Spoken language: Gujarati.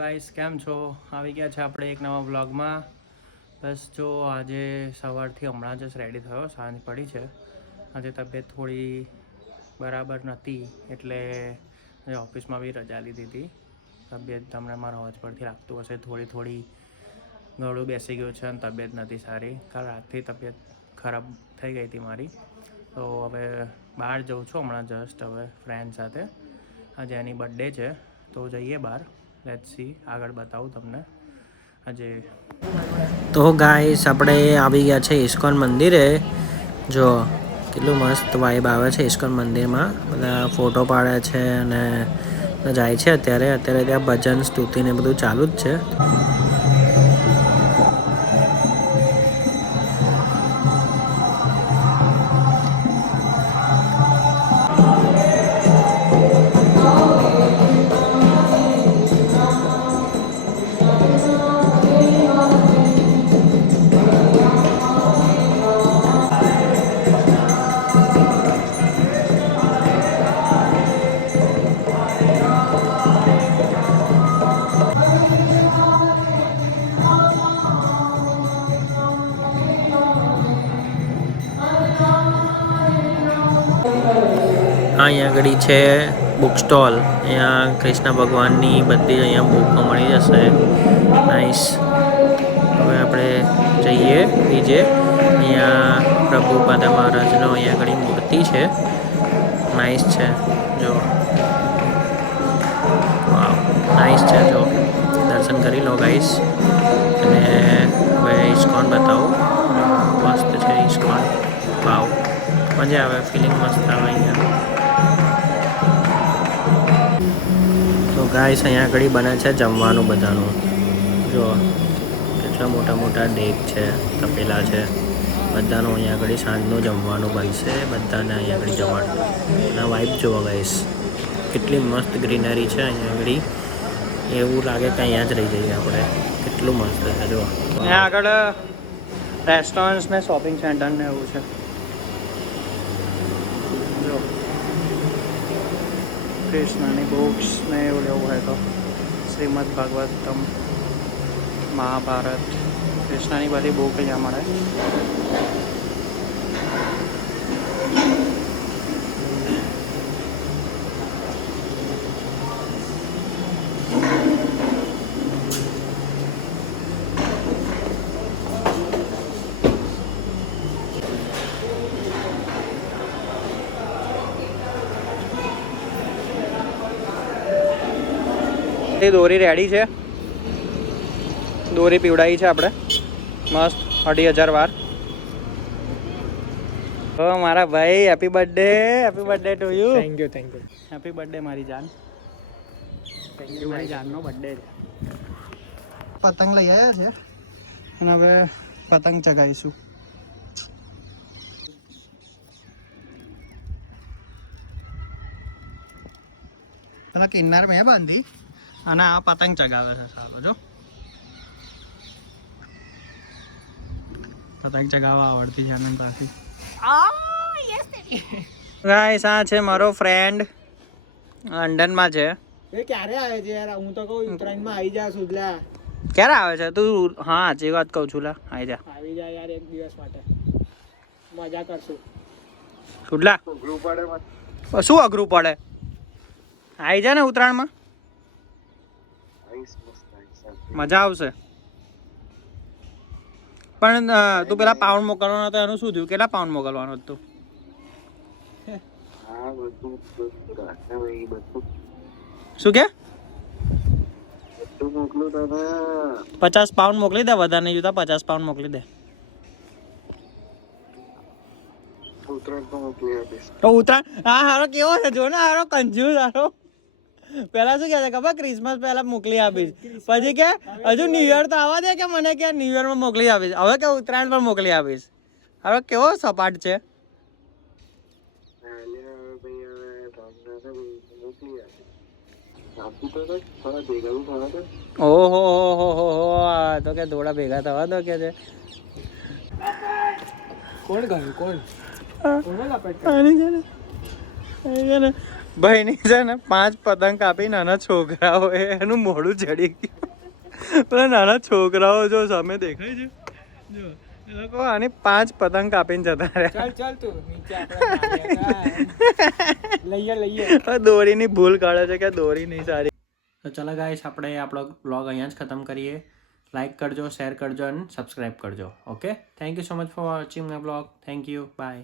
ગાઈસ કેમ છો? આવી ગયા છે આપણે એક નવા વ્લોગમાં. બસ જો આજે સવારથી હમણાં જ રેડી થયો, સાંજ પડી છે. આજે તબિયત થોડી બરાબર નહોતી એટલે આજે ઓફિસમાં બી રજા લીધી હતી. તબિયત તમને મારા અવાજ પરથી લાગતું હશે થોડી ગળું બેસી ગયું છે અને તબિયત નથી સારી. કાલ રાતથી તબિયત ખરાબ થઈ ગઈ હતી મારી. તો હવે બહાર જઉં છું હમણાં જસ્ટ હવે ફ્રેન્ડ સાથે. આજે એની બર્થડે છે તો જઈએ બહાર. લેટ્સ સી, આગળ બતાવું તમને આજે. તો ગાઈસ આપણે આવી ગયા છે ઇસ્કોન મંદિરે. જો કેટલું મસ્ત વાઇબ આવે છે ઇસ્કોન મંદિરમાં. બધા ફોટો પાડે છે અને જાય છે. અત્યારે ત્યાં ભજન સ્તુતિ ને બધું ચાલુ જ છે. અહીંયા આગળ છે બુક સ્ટોલ. અહીંયા કૃષ્ણ ભગવાનની બધી અહીંયા બુકો મળી જશે. નાઈસ. હવે આપણે જઈએ બીજે. અહીંયા પ્રભુપાદા મહારાજનો અહીંયા આગળ મૂર્તિ છે. નાઈસ છે જો. વાવ નાઈસ છે જો. દર્શન કરી લો ગાઈસ. અને હવે ઇસ્કોન બતાવો. મસ્ત છે ઇસ્કોન. વાવ મજા આવે, ફિલિંગ મસ્ત આવે અહીંયા. તો ગાઈસ અહીંયા આગળ બને છે જમવાનું બધાનું. જો કેટલા મોટા ડેક છે, તપેલા છે. બધાનું અહીંયા આગળ સાંજનું જમવાનું બનશે. બધાને અહીંયા આગળ જમવાનું. અને વાઇબ જોવો ગાઈસ, કેટલી મસ્ત ગ્રીનરી છે અહીંયા આગળ. એવું લાગે કે અહીંયા જ રહી જઈએ આપણે. કેટલું મસ્ત છે જો. અહીંયા આગળ રેસ્ટોરન્ટ્સ ને શોપિંગ સેન્ટર ને એવું છે. જો કૃષ્ણની બુક્સ ને એવું લેવું હોય તો શ્રીમદ ભાગવતમ, મહાભારત, કૃષ્ણની બધી બુક અહીંયા મળે. દોરી રેડી છે. દોરી પીવડાવી છે આપણે મસ્ત 2,500 વાર. ઓ મારા ભાઈ, happy birthday to you. Thank you happy birthday મારી જાન. થેન્ક યુ મારી જાનનો બર્થડે છે. પતંગ લઈ આવ્યા છે અને હવે પતંગ ચગાવીશું. પેલા કિન્નાર મેં બાંધી અને આ પતંગ ચગાવે છે. સારો જો, પતંગ ચગાવવા આવડતી છે આનંદ પાછી. ગાઈસ આ છે મારો ફ્રેન્ડ, લંડનમાં છે. એ ક્યારે આવે છે યાર? હું તો કહું ઉત્તરાયણમાં આવી જા સુધલા. ક્યારે આવે છે તું? હા સાચી વાત કહું છું લા, આવી જા યાર એક દિવસ માટે મજા કરશું. સુડલા શું અઘરું પડે? આવી જા ને ઉત્તરાયણમાં, મજા આવશે. પણ તું પેલા પાઉન્ડ મોકલવાનો હતો એનું શું થયું? કેટલા પાઉન્ડ મોકલવાનો હતું? શું કે 50 પાઉન્ડ મોકલી દે. વધારે નહીં જોતા, 50 પાઉન્ડ મોકલી દે. તો ઉત્તરાયણ હા હારો કેવો છે જો ને, હારો કંજૂસ હારો. પેલા શું કહે ખબર, ક્રિસમસ પહેલા મોકલી આપીશ, પછી કે હજુ ન્યુ યર તો આવવા દે, કે મને કે ન્યુ યર માં મોકલી આપીશ. હવે કે ઉત્તરાયણ પર મોકલી આપીશ. હવે કેવો સપાટ છે. ઓહો તો કે થોડા ભેગા થવા દો કે છે. કોણ ગયું? કોણ? ભાઈ ની છે ને 5 પતંગ કાપી નાના છોકરાઓ એનું મોઢું ચડી ગયું. પેલા નાના છોકરાઓ જો સામે દેખાય છે જો એ લોકો આની 5 પતંગ કાપીને જતા રહ્યા. ચાલ તું નીચે આપણે લઈએ દોરીની ભૂલ કાઢે છે કે દોરી નહીં સારી. તો ચલો ગાઈસ આપણે આપણો બ્લોગ અહીંયા જ ખતમ કરીએ. લાઈક કરજો, શેર કરજો અને સબસ્ક્રાઈબ કરજો. Okay, thank you so much for watching my blog. Thank you, by.